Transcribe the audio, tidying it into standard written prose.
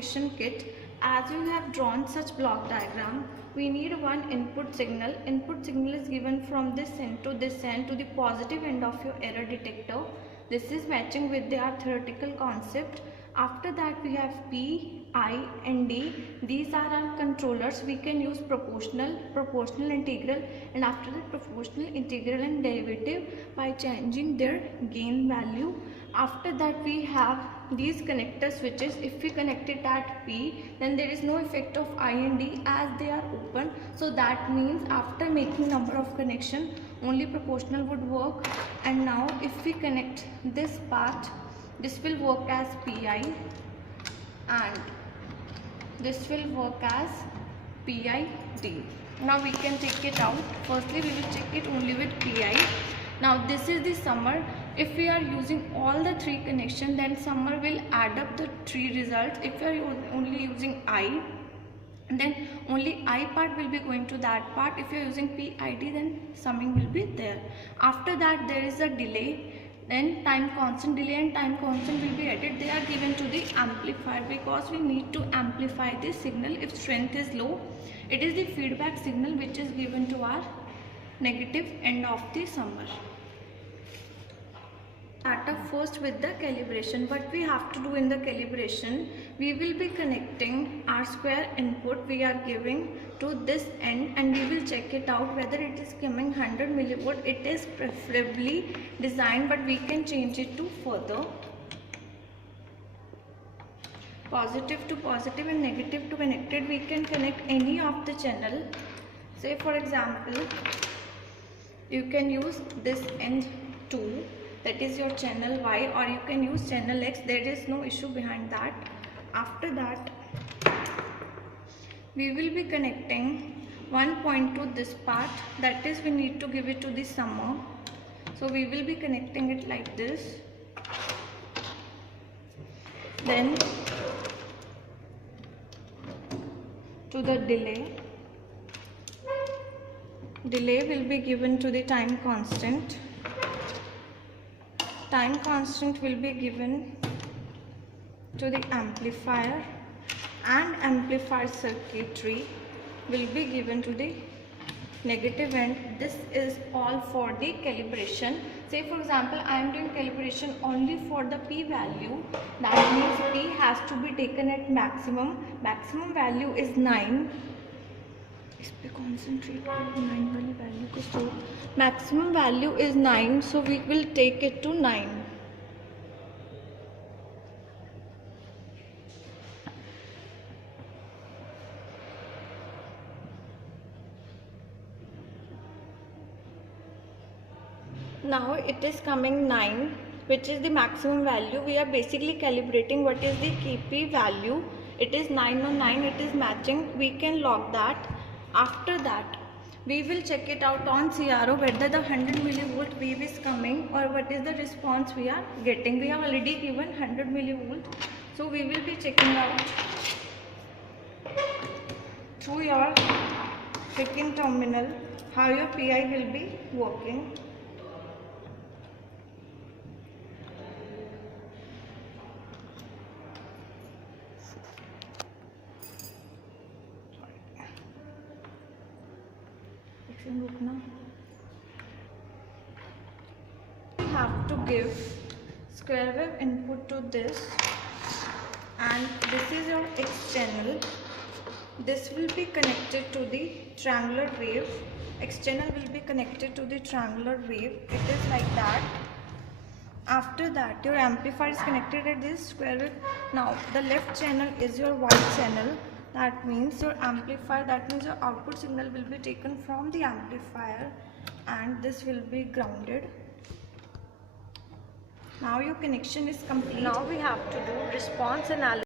configuration kit. As you have drawn such block diagram, we need one input signal. Input signal is given from this end to this end to the positive end of your error detector. This is matching with our theoretical concept. After that we have P, I and D. These are our controllers. We can use proportional, integral, and after that proportional, integral and derivative by changing their gain value. After that we have these connector switches. If we connect it at P, then there is no effect of I and D as they are open. So that means after making number of connection, only proportional would work. And now if we connect this part, this will work as Pi and this will work as PID. Now we can take it out. Firstly we will check it only with Pi. Now this is the summer. If we are using all the three connections, then summer will add up the three results. If we are only using I, then only I part will be going to that part. If you are using PID, then summing will be there. After that there is a delay, then time constant. Delay and time constant will be added. They are given to the amplifier because we need to amplify this signal if strength is low. It is the feedback signal which is given to our negative end of the summer. Start up first with the calibration. What we have to do in the calibration, we will be connecting our square input we are giving to this end, and we will check it out whether it is coming 100 millivolt. It is preferably designed, but we can change it to further. Positive to positive and negative to connected. We can connect any of the channel. Say for example, you can use this end 2, that is your channel Y, or you can use channel X. There is no issue behind that. After that we will be connecting one point to this part, that is we need to give it to the summer. So we will be connecting it like this. Then to the delay will be given to the time constant. Time constant will be given to the amplifier, and amplifier circuitry will be given to the negative end. This is all for the calibration. Say for example, I am doing calibration only for the P value. That means P has to be taken at maximum. Maximum value is 9. इस पे concentrate 9 वाली value को store. Maximum value is 9, so we will take it to 9. Now it is coming 9, which is the maximum value. We are basically calibrating what is the KP value. It is 9 on 9, it is matching. We can log that. After that we will check it out on CRO whether the 100 millivolt wave is coming or what is the response we are getting. We have already given 100 millivolt, so we will be checking out through your second terminal how your PI will be working. We have to give square wave input to this, and this is your X channel. This will be connected to the triangular wave. X channel will be connected to the triangular wave. It is like that. After that your amplifier is connected at this square wave. Now the left channel is your Y channel. That means your amplifier, that means your output signal will be taken from the amplifier, and this will be grounded. Now your connection is complete. Now we have to do response analysis.